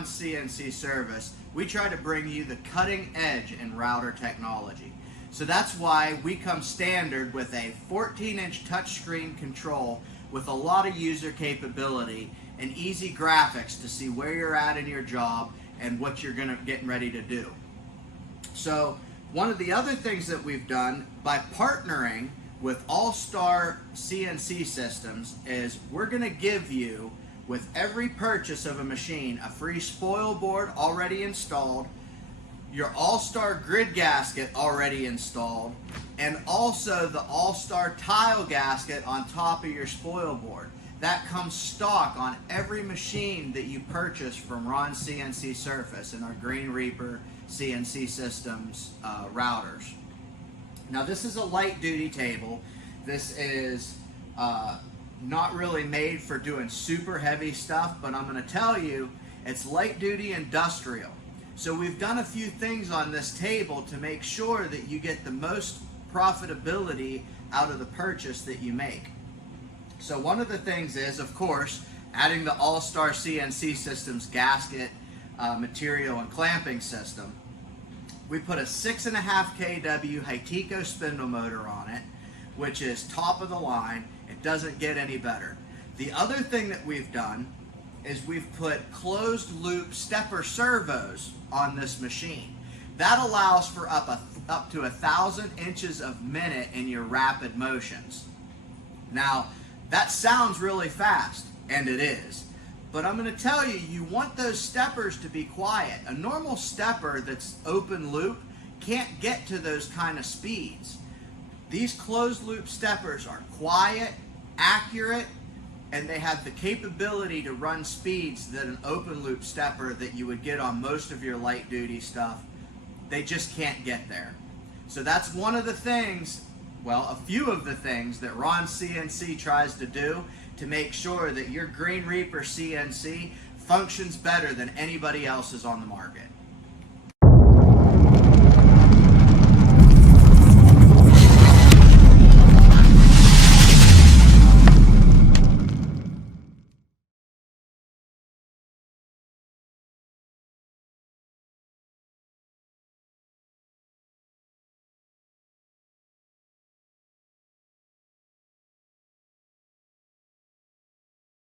Ron CNC Service, we try to bring you the cutting edge in router technology. So that's why we come standard with a 14-inch touchscreen control with a lot of user capability and easy graphics to see where you're at in your job and what you're getting ready to do. So one of the other things that we've done by partnering with All-Star CNC Systems is we're going to give you, with every purchase of a machine, a free spoil board already installed, your All-Star grid gasket already installed, and also the All-Star tile gasket on top of your spoil board. That comes stock on every machine that you purchase from Ron CNC Service and our Green Reaper CNC Systems routers. Now this is a light duty table. This is not really made for doing super heavy stuff, but I'm going to tell you it's light duty industrial. So we've done a few things on this table to make sure that you get the most profitability out of the purchase that you make. So one of the things is, of course, adding the All-Star CNC Systems gasket material and clamping system. We put a 6.5 kW Hiteco spindle motor on it, which is top of the line. It doesn't get any better. The other thing that we've done is we've put closed loop stepper servos on this machine. That allows for up to 1,000 inches a minute in your rapid motions. Now, that sounds really fast, and it is. But I'm going to tell you, you want those steppers to be quiet. A normal stepper that's open loop can't get to those kind of speeds. These closed loop steppers are quiet, accurate, and they have the capability to run speeds that an open loop stepper that you would get on most of your light duty stuff, they just can't get there. So that's one of the things, well, a few of the things that Ron CNC tries to do to make sure that your Green Reaper CNC functions better than anybody else's on the market.